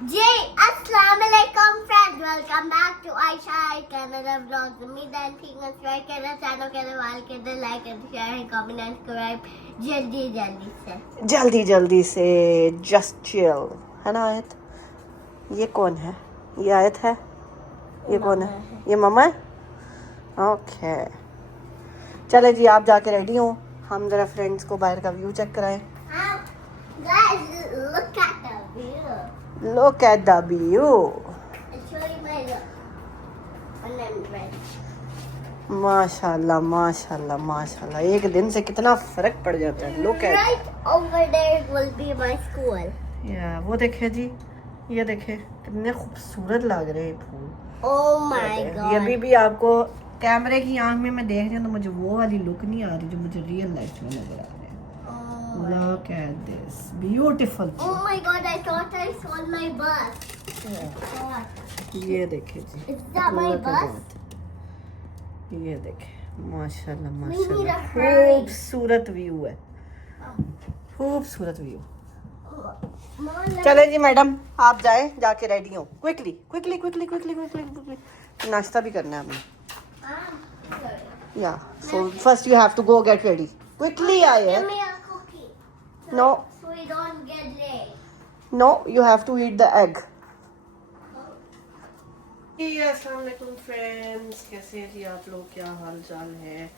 जी अस्सलाम वालेकुम friends, welcome back to Ayesha Canada vlogs. उम्मीद है ठीक है। सब्सक्राइब करना, चैनल के वाल के दे, like and share and comment and subscribe जल्दी से जस्ट चिल है ना आयत। ये कौन है? ये आयत है। ये कौन है? ये मम्मा है। ओके चले जी, आप जाके रेडी हो, हम जरा फ्रेंड्स को बाहर का व्यू चेक कराएं। Guys, look at the view. Look at the view. I'll show you my look. And then red. माशाल्लाह माशाल्लाह माशाल्लाह, एक दिन से कितना फर्क पड़ जाता है। Look at, Right over there will be my school. या वो देखे जी, ये देखे कितने खूबसूरत लग रहे हैं फूल। Oh my ये god. अभी भी आपको कैमरे की आंख में मैं देख रही हूँ तो मुझे वो वाली लुक नहीं आ रही जो मुझे रियल लाइफ में नजर आ रही है। Look at this beautiful. Oh my god, I thought I saw my bus. God. ये देखे जी, Is that my Look at bus? that. ये देखे माशाल्लाह We need a माशाल्लाह, hurry. खूबसूरत व्यू है, खूबसूरत व्यू। Mom, चले जी मैडम, आप जाए, जाके रेडी हो। Quickly quickly quickly quickly quickly quickly, नाश्ता भी करना है हमें। या so first you have to go get ready quickly. give आए me a cookie. No. So we don't get late. No, you have to eat the egg. अस्सलाम वालेकुम friends, कैसे हैं जी आप लोग? क्या हाल चाल है?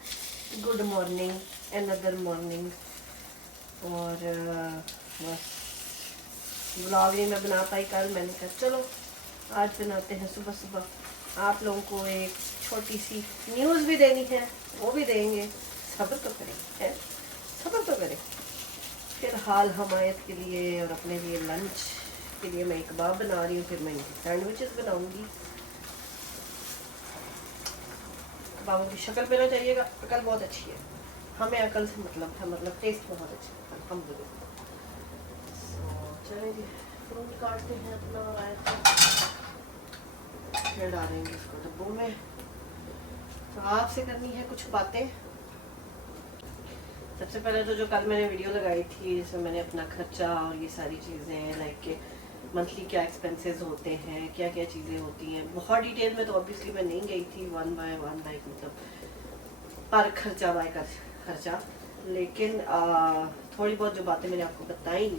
Good morning, another morning. और बस ब्लॉग नहीं मैं बना पाई कल, मैंने कहा चलो आज बनाते हैं। सुबह सुबह आप लोगों को एक छोटी सी न्यूज़ भी देनी है, वो भी देंगे। सब्र तो करें, है सब्र तो करें। फिलहाल हमायत के लिए और अपने लिए लंच के लिए मैं कबाब बना रही हूँ, फिर मैं इनकी सैंडविचेस बनाऊंगी। कबाबों की शक्ल पे ना जाइएगा, अकल बहुत अच्छी है, हमें अकल से मतलब है, मतलब टेस्ट बहुत अच्छा है अल्हम्दुलिल्लाह। चलिए जी, फ्रूट काटते हैं अपना और आयत फिर डालेंगे इसको डब्बों में। तो आपसे करनी है कुछ बातें। सबसे पहले तो जो कल मैंने वीडियो लगाई थी जिसमें मैंने अपना खर्चा और ये सारी चीज़ें लाइक के मंथली क्या एक्सपेंसेस होते हैं, क्या क्या चीज़ें होती हैं, बहुत डिटेल में तो ऑब्वियसली मैं नहीं गई थी, वन बाय वन लाइक मतलब पर खर्चा बाय खर्चा, लेकिन थोड़ी बहुत जो बातें मैंने आपको बताई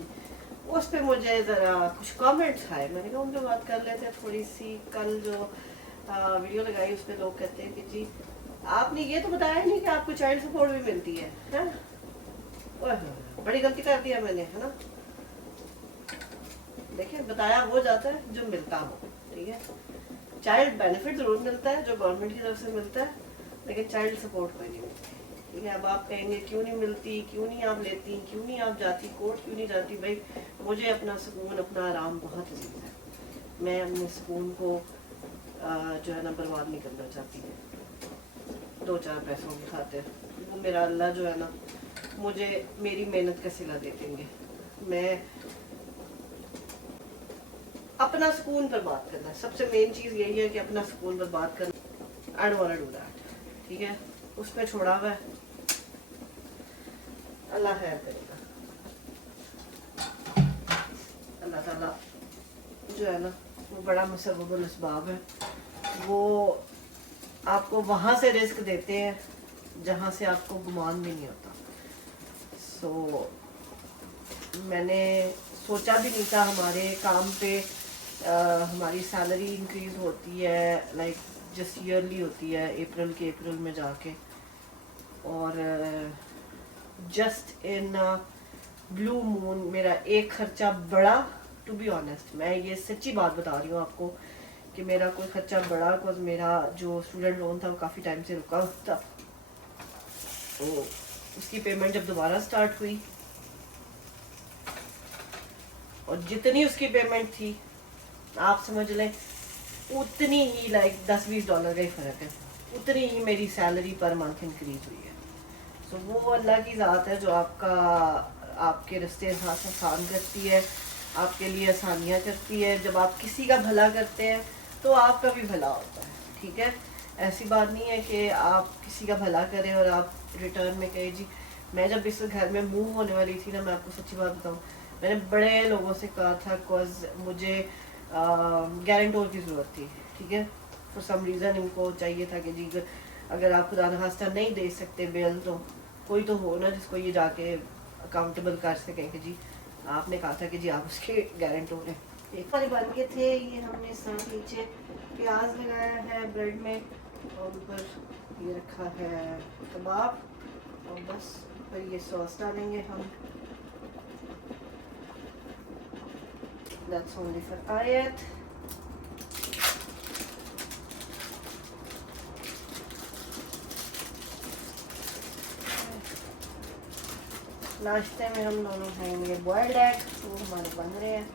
उस पर मुझे ज़रा कुछ कमेंट्स आए। मैंने कहा उन पर बात कर लेते हैं थोड़ी सी। कल जो वीडियो लगाई उस पर लोग कहते हैं कि जी आपने ये तो बताया नहीं कि आपको चाइल्ड सपोर्ट भी मिलती है? बड़ी गलती कर दिया मैंने, है ना। देखिए बताया वो जाता है जो मिलता हो, ठीक है। चाइल्ड बेनिफिट जरूर मिलता है जो गवर्नमेंट की तरफ से मिलता है, लेकिन चाइल्ड सपोर्ट कोई नहीं मिलती, ठीक है। अब आप कहेंगे क्यों नहीं मिलती, क्यों नहीं आप लेती, क्यों नहीं आप जाती कोर्ट, क्यों नहीं जाती? भाई मुझे अपना सुकून, अपना आराम बहुत अजीज है। मैं अपने सुकून को जो है ना बर्बाद नहीं करना चाहती है दो चार पैसों की खातिर। वो मेरा अल्लाह जो है ना मुझे मेरी मेहनत का सिला दे देंगे। मैं अपना सुकून बर्बाद करना, सबसे मेन चीज़ यही है कि अपना सुकून बर्बाद करना। I don't want to do that, ठीक है। उस पर छोड़ा हुआ है, अल्लाह खैर करेगा। अल्लाह ताला जो है ना वो बड़ा मुसब्बिबुल असबाब है, वो आपको वहाँ से रिस्क देते हैं जहाँ से आपको गुमान भी नहीं होता। सो मैंने सोचा भी नहीं था हमारे काम पे हमारी सैलरी इंक्रीज होती है, लाइक जस्ट ईयरली होती है अप्रैल में जाके, और जस्ट इन ब्लू मून मेरा एक खर्चा बढ़ा। टू बी ऑनेस्ट मैं ये सच्ची बात बता रही हूँ आपको कि मेरा कोई खर्चा बढ़ा, बिकॉज मेरा जो स्टूडेंट लोन था वो काफ़ी टाइम से रुका था, तो उसकी पेमेंट जब दोबारा स्टार्ट हुई और जितनी उसकी पेमेंट थी आप समझ लें उतनी ही लाइक $10-20 का ही फ़र्क है, उतनी ही मेरी सैलरी पर मंथ इंक्रीज हुई है। सो वो अल्लाह की ज़ात है जो आपके रास्ते आसान करती है, आपके लिए आसानियाँ करती है। जब आप किसी का भला करते हैं तो आपका भी भला होता है, ठीक है। ऐसी बात नहीं है कि आप किसी का भला करें और आप रिटर्न में कहें जी। मैं जब इस घर में मूव होने वाली थी ना, मैं आपको सच्ची बात बताऊँ, मैंने बड़े लोगों से कहा था बिकॉज मुझे गारंटोर की ज़रूरत थी, ठीक है। फॉर सम रीज़न इनको चाहिए था कि जी अगर आप खुदा न खास्ता नहीं दे सकते बिल, तो कोई तो हो ना जिसको ये जाके अकाउंटेबल कर सकें कि जी आपने कहा था कि जी आप उसके गारंटोर हैं। एक बार बन के थे ये, हमने सब नीचे प्याज लगाया है ब्रेड में, और ऊपर ये रखा है कबाब, और बस ऊपर ये सॉस डालेंगे हम। That's only for Ayat. नाश्ते में हम दोनों खाएंगे बॉयल्ड एग, वो हमारे बन रहे हैं।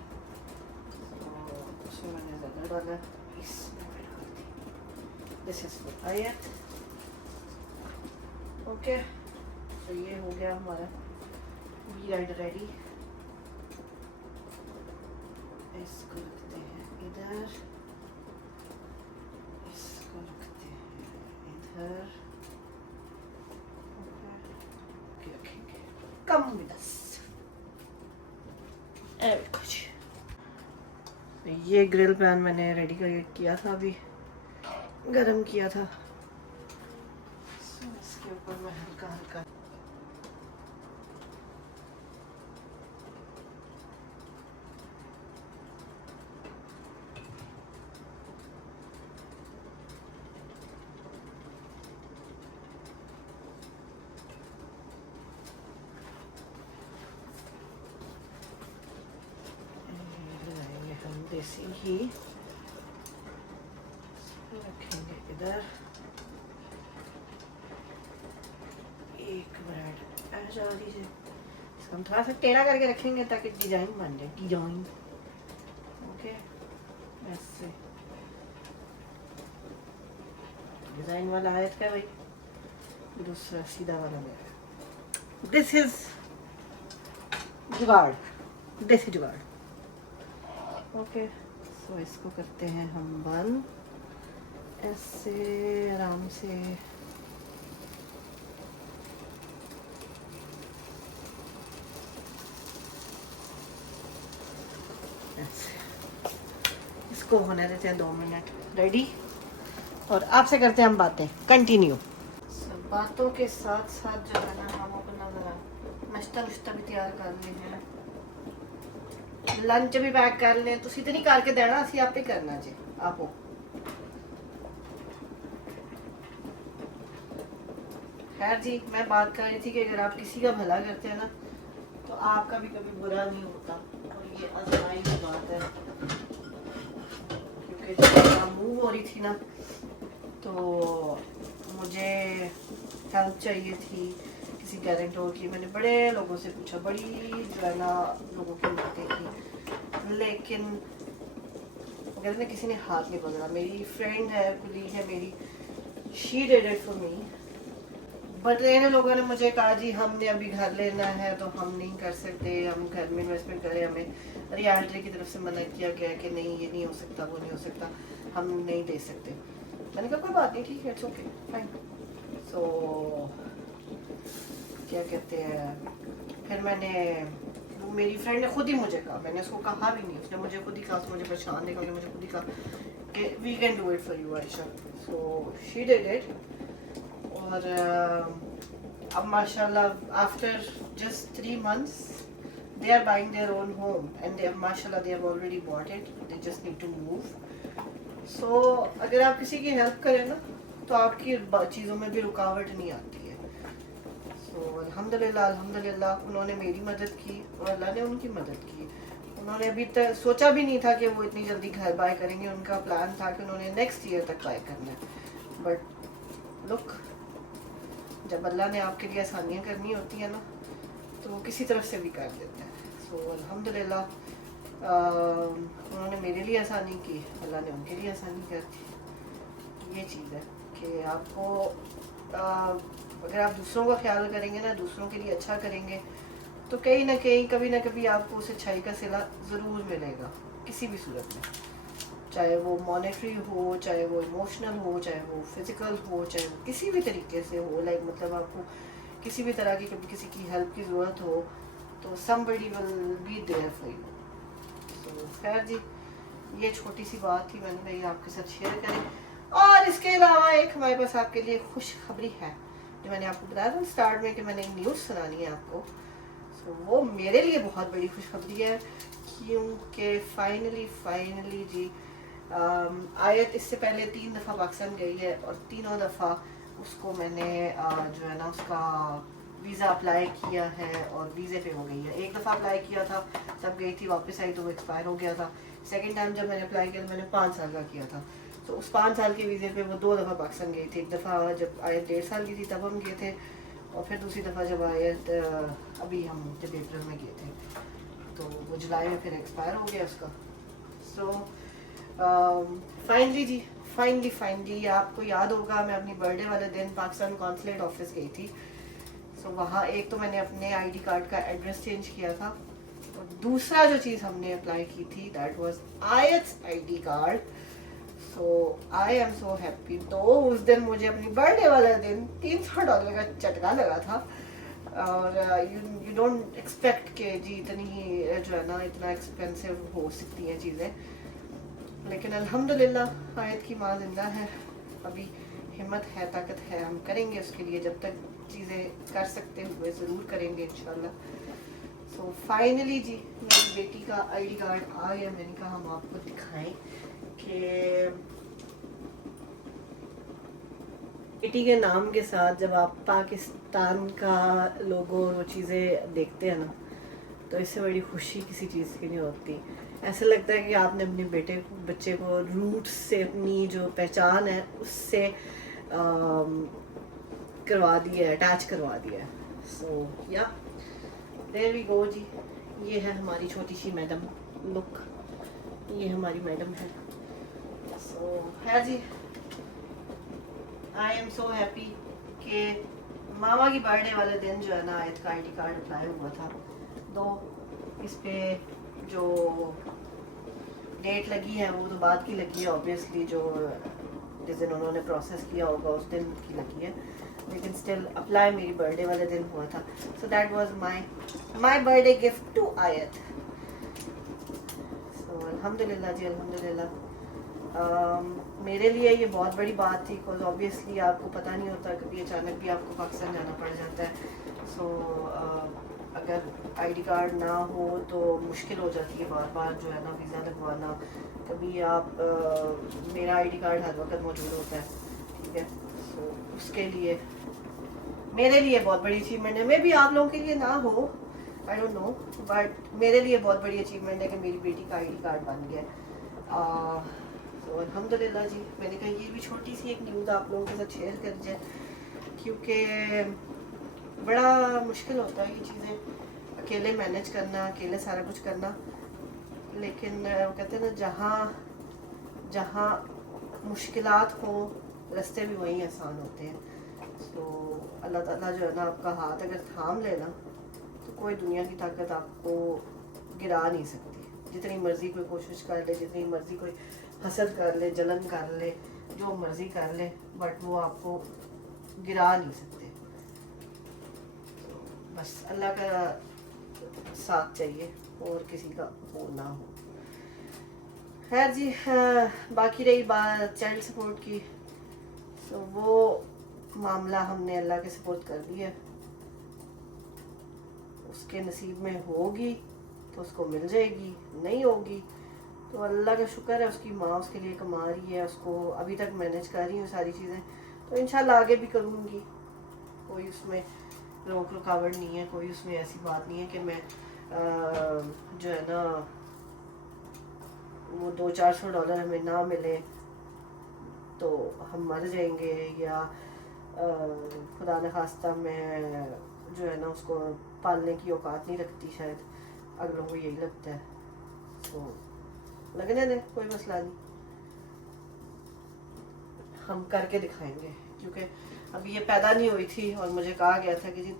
तो उसमें मैंने ज़्यादा डाला, दिस इज फॉर आयत। ओके, तो ये हो गया हमारा ब्रेड रेडी। इसको रखते हैं इधर, इसको रखते हैं इधर, रखेंगे कम विदस। कुछ ये ग्रिल पैन मैंने रेडी किया था, अभी गरम किया था। इसके ऊपर मैं हल्का हल्का देसी घी रखेंगे इधर। एक मिनट आ जा दीजिए, इसको हम थोड़ा सा टेढ़ा करके रखेंगे ताकि डिजाइन बन जाए, डिजाइन। ओके, ऐसे डिजाइन वाला है क्या भाई, दूसरा सीधा वाला मेरा। दिस इज जुगाड़, देसी जुगाड़। ओके, सो इसको करते हैं हम बंद ऐसे आराम से। ऐसे इसको होने देते हैं 2 मिनट, रेडी। और आपसे करते हैं हम बातें कंटिन्यू। सब बातों के साथ साथ जो है ना, हम अपना नाश्ता नुश्ता भी तैयार कर लें हैं, लंच भी पैक कर लें। तुसी तो नहीं करके देना, असी आप ही करना जी। आपो खैर जी, मैं बात कर रही थी कि अगर आप किसी का भला करते हैं ना, तो आपका भी कभी बुरा नहीं होता। और ये आजमाई की बात है, क्योंकि जब मूव हो रही थी ना, तो मुझे हेल्प चाहिए थी किसी गारंटोर की। मैंने बड़े लोगों से पूछा, बड़ी जो है ना लोगों की बातें की, लेकिन कहते ना किसी ने हाथ नहीं पकड़ा। मेरी फ्रेंड है, कुलीग है मेरी, she did it for me, but in लोगों ने मुझे कहा जी हमने अभी घर लेना है तो हम नहीं कर सकते, हम घर में इन्वेस्टमेंट करें, हमें रियल्टी की तरफ से मना किया गया कि नहीं ये नहीं हो सकता, वो नहीं हो सकता, हम नहीं दे सकते। मैंने कहा कोई बात नहीं, ठीक है, इट्स ओके फाइन। सो क्या कहते हैं, फिर मैंने, वो मेरी फ्रेंड ने खुद ही मुझे कहा, मैंने उसको कहा भी नहीं, उसने मुझे खुद ही कहा, मुझे परेशान देखा, उसने मुझे खुद ही कहा कि we can do it for you Ayesha. So she did it. और अब माशाल्लाह after just 3 months they are buying their own home and they mashallah they have already bought it, they just need to move. So अगर आप किसी की help करें ना, तो आपकी चीज़ों में भी रुकावट नहीं आती है। सो अल्हम्दुलिल्लाह अल्हम्दुलिल्लाह उन्होंने मेरी मदद की और अल्लाह ने उनकी मदद की। उन्होंने अभी तक सोचा भी नहीं था कि वो इतनी जल्दी घर बाय करेंगे, उनका प्लान था कि उन्होंने नेक्स्ट ईयर तक बाय करना है। बट लुक, जब अल्लाह ने आपके लिए आसानियाँ करनी होती है ना, तो वो किसी तरफ से भी कर देता है। सो अल्हम्दुलिल्लाह उन्होंने मेरे लिए आसानी की, अल्लाह ने उनके लिए आसानी कर दी। ये चीज़ है कि आपको अगर आप दूसरों का ख्याल करेंगे ना, दूसरों के लिए अच्छा करेंगे, तो कहीं ना कहीं कभी ना कभी आपको उस अच्छाई का सिला ज़रूर मिलेगा, किसी भी सूरत में, चाहे वो मॉनेटरी हो, चाहे वो इमोशनल हो, चाहे वो फिज़िकल हो, चाहे वो किसी भी तरीके से हो। लाइक मतलब आपको किसी भी तरह की कभी किसी की हेल्प की ज़रूरत हो, तो somebody will be there for you। तो खैर जी, ये छोटी सी बात थी, मैंने कहा ये आपके साथ शेयर करें। और इसके अलावा एक हमारे पास आपके लिए खुशखबरी है, जो मैंने आपको बताया था स्टार्ट में कि मैंने एक न्यूज़ सुनानी है आपको। सो वो मेरे लिए बहुत बड़ी खुशखबरी है, क्योंकि फाइनली जी आयत इससे पहले 3 दफ़ा पाकिस्तान गई है, और तीनों दफ़ा उसको मैंने जो है ना उसका वीज़ा अप्लाई किया है और वीज़े पे हो गई है। एक दफ़ा अप्लाई किया था तब गई थी, वापस आई तो वो एक्सपायर हो गया था। सेकंड टाइम जब मैंने अप्लाई किया मैंने 5 साल का किया था, तो उस 5 साल के वीज़े पे वो 2 दफ़ा पाकिस्तान गई थी। एक दफ़ा जब आयत 1.5 साल की थी तब हम गए थे, और फिर दूसरी दफ़ा जब आयत अभी हम जब अप्रैल में गए थे, तो वो जुलाई में फिर एक्सपायर हो गया उसका। सो फाइनली जी फाइनली आपको याद होगा मैं अपनी बर्थडे वाले दिन पाकिस्तान कॉन्सुलेट ऑफिस गई थी। सो वहाँ एक तो मैंने अपने आईडी कार्ड का एड्रेस चेंज किया था, और दूसरा जो चीज़ हमने अप्लाई की थी दैट वाज आयत्स ID card. So I am so happy. तो उस दिन मुझे अपनी बर्थडे वाले दिन $300 का चटका लगा था, और यू डोंट एक्सपेक्ट कि जी इतनी जो है ना इतना एक्सपेंसिव हो सकती हैं चीज़ें, लेकिन अल्हम्दुलिल्लाह आयत की माँ जिंदा है, अभी हिम्मत है, ताकत है, हम करेंगे उसके लिए, जब तक चीज़ें कर सकते हुए ज़रूर करेंगे इंशाल्लाह। सो फाइनली जी मेरी बेटी का आईडी कार्ड आ गया। मैंने कहा हम आपको दिखाएं कि बेटी के नाम के साथ जब आप पाकिस्तान का लोगो वो चीज़ें देखते हैं ना, तो इससे बड़ी खुशी किसी चीज़ की नहीं होती। ऐसा लगता है कि आपने अपने बच्चे को रूट से अपनी जो पहचान है उससे करवा दिया है, अटैच करवा दिया है। सो या देयर वी गो जी, ये है हमारी छोटी सी मैडम लुक, ये हमारी मैडम है। सो है जी, आई एम सो हैप्पी कि मामा की बर्थडे वाले दिन जो है ना आयत का आईडी कार्ड अप्लाई हुआ था। तो इस पे जो डेट लगी है वो तो बाद की लगी है ऑब्वियसली, जो जिस दिन उन्होंने प्रोसेस किया होगा उस दिन की लगी है, लेकिन स्टिल अप्लाई मेरी बर्थडे वाले दिन हुआ था। So that was my birthday gift to Ayat. So अल्हम्दुलिल्लाह जी अल्हम्दुलिल्लाह। मेरे लिए ये बहुत बड़ी बात थी, बिकॉज ऑब्वियसली आपको पता नहीं होता, कभी अचानक भी आपको पाकिस्तान जाना पड़ जाता है। सो अगर आईडी कार्ड ना हो तो मुश्किल हो जाती है बार बार जो है ना वीज़ा लगवाना। कभी आप मेरा आईडी कार्ड हर वक्त मौजूद होता है, ठीक है। सो उसके लिए मेरे लिए बहुत बड़ी अचीवमेंट है, मे बी आप लोगों के लिए ना हो, आई डोंट नो, बट मेरे लिए बहुत बड़ी अचीवमेंट है कि मेरी बेटी का आईडी कार्ड बन गया। तो अल्हम्दुलिल्लाह जी, मैंने कहा ये भी छोटी सी एक न्यूज़ आप लोगों के साथ शेयर कर जाए, क्योंकि बड़ा मुश्किल होता है ये चीज़ें अकेले मैनेज करना, अकेले सारा कुछ करना। लेकिन वो कहते हैं ना जहाँ जहाँ मुश्किलात हो रास्ते भी वहीं आसान होते हैं। तो अल्लाह ताला जो है ना आपका हाथ अगर थाम लेना तो कोई दुनिया की ताकत आपको गिरा नहीं सकती। जितनी मर्ज़ी कोई कोशिश कर ले, जितनी मर्ज़ी कोई हसद कर ले, जलन कर ले, जो मर्ज़ी कर ले, बट वो आपको गिरा नहीं सकते। तो बस अल्लाह का साथ चाहिए और किसी का हो ना हो। खैर जी, बाकी रही बात चाइल्ड सपोर्ट की, तो वो मामला हमने अल्लाह के सपोर्ट कर दिया। उसके नसीब में होगी तो उसको मिल जाएगी, नहीं होगी तो अल्लाह का शुक्र है, उसकी माँ उसके लिए कमा रही है, उसको अभी तक मैनेज कर रही हूँ सारी चीज़ें, तो इंशाल्लाह आगे भी करूँगी। कोई उसमें रोक रुकावट नहीं है, कोई उसमें ऐसी बात नहीं है कि मैं जो है ना वो $200-400 हमें ना मिले तो हम मर जाएंगे, या खुदा न खास्ता मैं जो है ना उसको पालने की औकात नहीं रखती, शायद अगलों को यही लगता है। तो लगने दें, कोई मसला नहीं, हम करके दिखाएंगे। क्योंकि अभी ये पैदा नहीं हुई थी और मुझे कहा गया था कि जी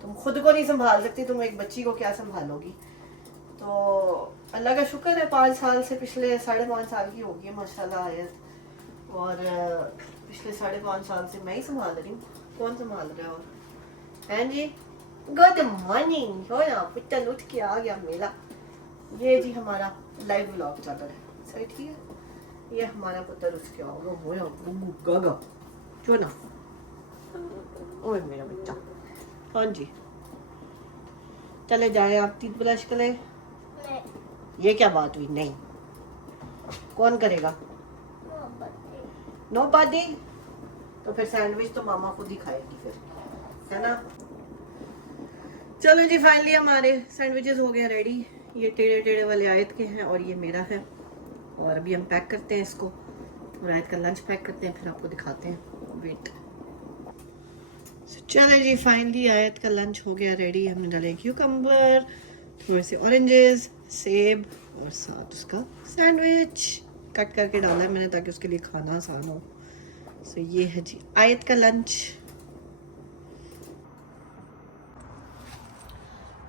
तुम खुद को नहीं संभाल सकती, तुम एक बच्ची को क्या संभालोगी। तो अल्लाह का शुक्र है 5 साल से पिछले 5.5 साल की होगी माशाल्लाह आयत, और पिछले 5.5 साल से मैं ही संभाल रही हूँ, कौन संभाल रहा है और। हैं जी, गुड मॉर्निंग, हो ना पुट्टन उठ के आ गया मेला। ये जी हमारा लाइव व्लॉग चल रहा है। सही ठीक है। ये हमारा पुत्र उसके होगा होया गुगु गागा जो ना। ओए मेरा बच्चा। हाँ जी चले जाए आप टीथ ब्रश करें। नहीं, ये क्या बात हुई? नहीं कौन करेगा? No party. तो फिर सैंडविच तो मामा खुद ही खाएगी फिर, है ना। चलो जी फाइनली हमारे सैंडविचेस हो गए रेडी। ये टेढ़े टेढ़े वाले आयत के हैं और ये मेरा है। और अभी हम पैक करते हैं इसको और आयत का लंच पैक करते हैं, फिर आपको दिखाते हैं। वेट। चलो जी फाइनली आयत का लंच हो गया रेडी। हमने डाले क्यूकम्बर, थोड़े से ऑरेंजेस, सेब और साथ उसका सैंडविच कट करके डाला है मैंने ताकि उसके लिए खाना आसान हो। सो ये है जी आयत का लंच।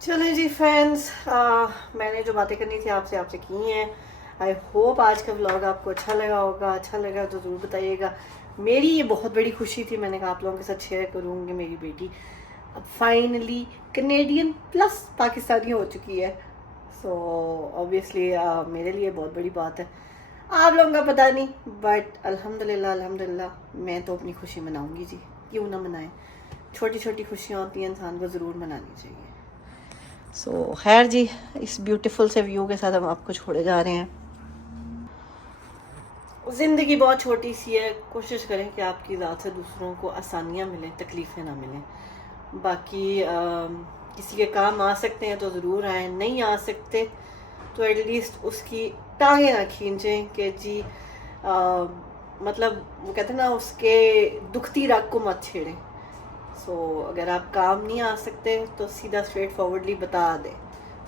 चले जी फ्रेंड्स, मैंने जो बातें करनी थी आपसे की हैं। आई होप आज का व्लॉग आपको अच्छा लगा होगा। अच्छा लगा तो ज़रूर बताइएगा। मेरी ये बहुत बड़ी खुशी थी, मैंने कहा आप लोगों के साथ शेयर करूँगी। मेरी बेटी अब फाइनली कनेडियन प्लस पाकिस्तानी हो चुकी है। सो ऑब्वियसली मेरे लिए बहुत बड़ी बात है। आप लोगों का पता नहीं, बट अल्हम्दुलिल्लाह मैं तो अपनी खुशी मनाऊंगी जी। क्यों ना मनाएं, छोटी छोटी खुशियाँ होती हैं, इंसान को ज़रूर मनानी चाहिए। सो खैर जी, इस ब्यूटीफुल से व्यू के साथ हम आपको छोड़े जा रहे हैं। ज़िंदगी बहुत छोटी सी है, कोशिश करें कि आपकी ज़ात से दूसरों को आसानियाँ मिलें, तकलीफ़ें ना मिलें। बाकी किसी के काम आ सकते हैं तो ज़रूर आएँ, नहीं आ सकते तो एटलीस्ट उसकी टांगें ना खींचें कि जी मतलब वो कहते हैं ना, उसके दुखती राग को मत छेड़ें। सो अगर आप काम नहीं आ सकते तो सीधा स्ट्रेट फॉरवर्डली बता दें।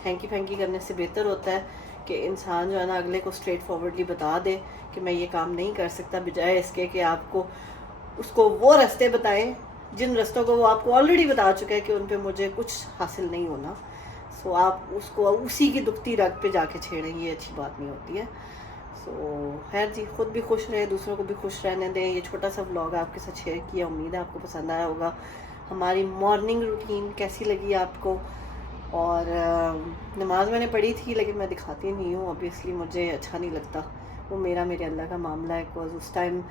हैंकी फैंकी करने से बेहतर होता है कि इंसान जो है ना अगले को स्ट्रेट फॉरवर्डली बता दे कि मैं ये काम नहीं कर सकता, बजाय इसके कि आपको उसको वो रास्ते बताएं जिन रास्तों को वो आपको ऑलरेडी बता चुका है कि उन पे मुझे कुछ हासिल नहीं होना। सो आप उसको उसी की दुखती रग पे जाके छेड़ें, ये अच्छी बात नहीं होती है। सो खैर जी, खुद भी खुश रहे, दूसरों को भी खुश रहने दें। ये छोटा सा व्लॉग आपके साथ शेयर किया, उम्मीद है आपको पसंद आया होगा। हमारी मॉर्निंग रूटीन कैसी लगी आपको? और नमाज मैंने पढ़ी थी लेकिन मैं दिखाती नहीं हूँ, ऑब्वियसली मुझे अच्छा नहीं लगता। वो मेरे अल्लाह का मामला है, बिकॉज उस टाइम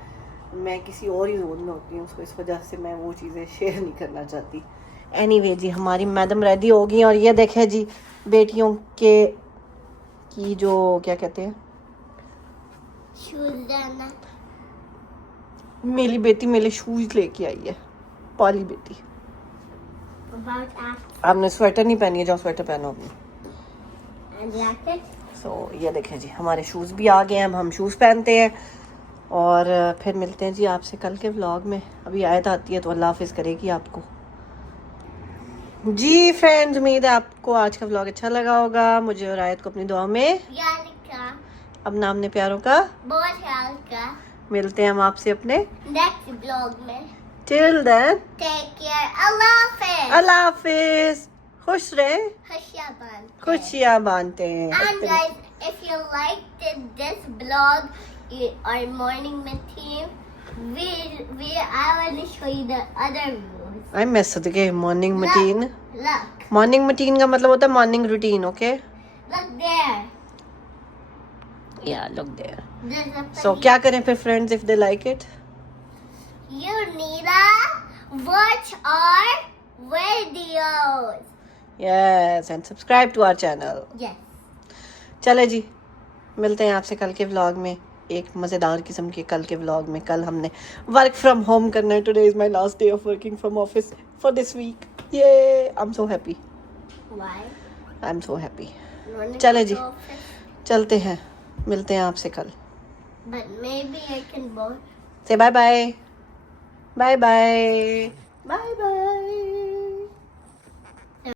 मैं किसी और ही जोन में होती हूँ, उसको इस वजह से मैं वो चीज़ें शेयर नहीं करना चाहती। एनीवे जी, हमारी मैडम रेडी होगी और ये देखें जी बेटियों के की जो क्या कहते हैं, शूज़। मेरी बेटी मेरे शूज लेके आई है, पाली बेटी। आपने स्वेटर नहीं पहनी है, जाओ स्वेटर पहनो अपनी। सो ये देखें जी हमारे शूज़ भी आ गए हैं, अब हम शूज़ पहनते हैं और फिर मिलते हैं जी आपसे कल के व्लॉग में। अभी आयत आती है तो अल्लाह हाफिज़ करेगी आपको। जी फ्रेंड्स, उम्मीद है आपको आज का व्लॉग अच्छा लगा होगा। मुझे और आयत को अपनी दुआ में याद रखा, अपना हमने प्यारों का बहुत ख्याल का। मिलते हैं हम आपसे अपने नेक्स्ट ब्लॉग में। टिल देन टेक केयर, अल्लाह हाफिज़। अल्लाह हाफिज़। खुश रहे, खुशियाँ बांधते हैं। And guys, if you liked this vlog, our morning routine, I want to show you the other views. I miss सदके morning routine. Look, morning routine का मतलब होता है morning routine, okay? look there. या look there. There's a so क्या करें फिर friends if they like it? You need to watch our videos. Yes and subscribe to our channel. Yes. चले जी, मिलते हैं आपसे कल के व्लॉग में, एक मज़ेदार किस्म के कल के व्लॉग में। कल हमने वर्क फ्रॉम होम करना है। Today is my last day of working from office for this week. Yay I am so happy, Why? I am so happy. Running चले to जी, the office. चलते हैं, मिलते हैं आपसे कल। But maybe I can both. Say bye bye, bye bye, bye bye.